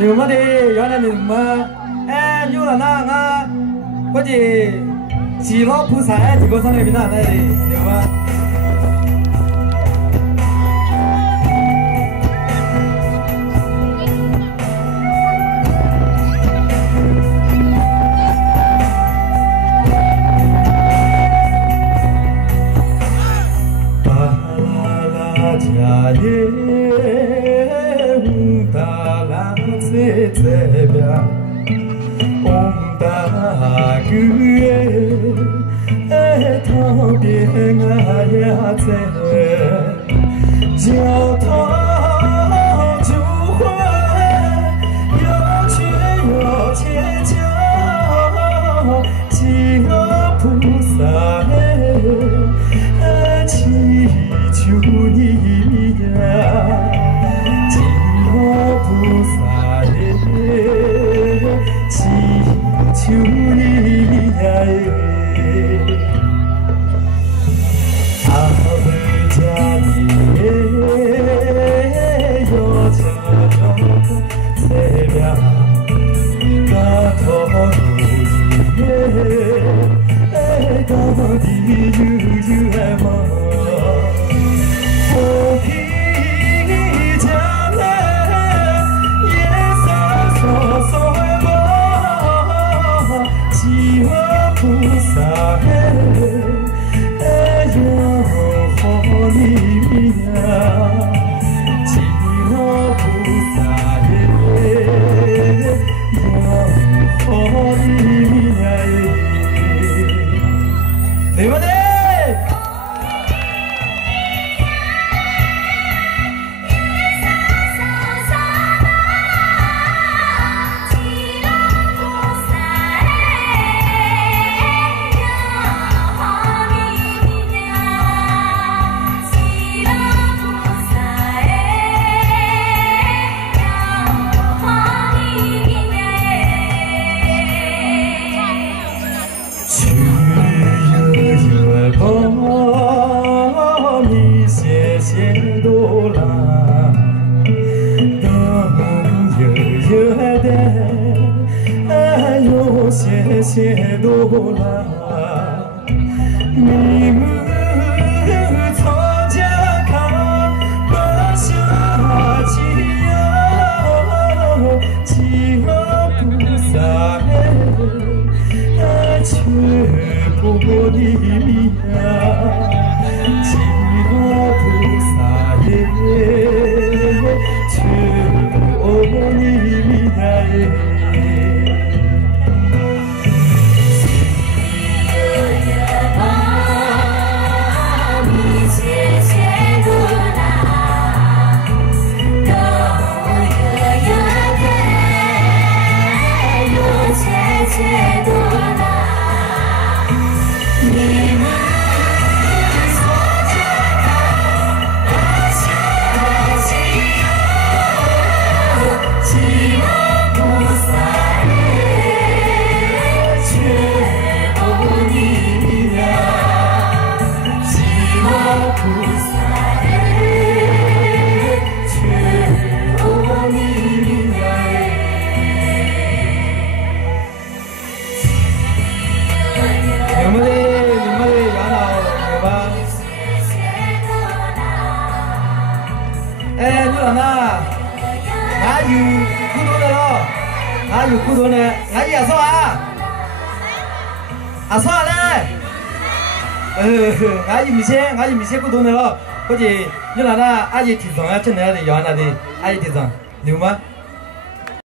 牛么的，原来牛么，哎，牛了那啊，或者几老菩萨这个上那边哪来的牛么？巴啦啦家耶。 这边，红大雨头边啊呀在，脚头就会有去有千脚，几个菩萨祈求你呀。 菩萨耶，祈求你呀阿弥家里耶，有家有这边，嘎头路耶，到底有爱吗？ 菩萨哎哟，好利呀！吉罗菩萨耶，哟，好利呀！对不对？ 谢谢多啦，你们从家看不下去呀，几个菩萨却不理呀，几个菩萨却不理呀。 哎，你老那，俺有苦多的了，俺有苦多的，俺也说啊，说嘞，俺有米线苦多的了，或者你老那，俺也提倡啊，真的要的要那的，俺也提倡，牛吗？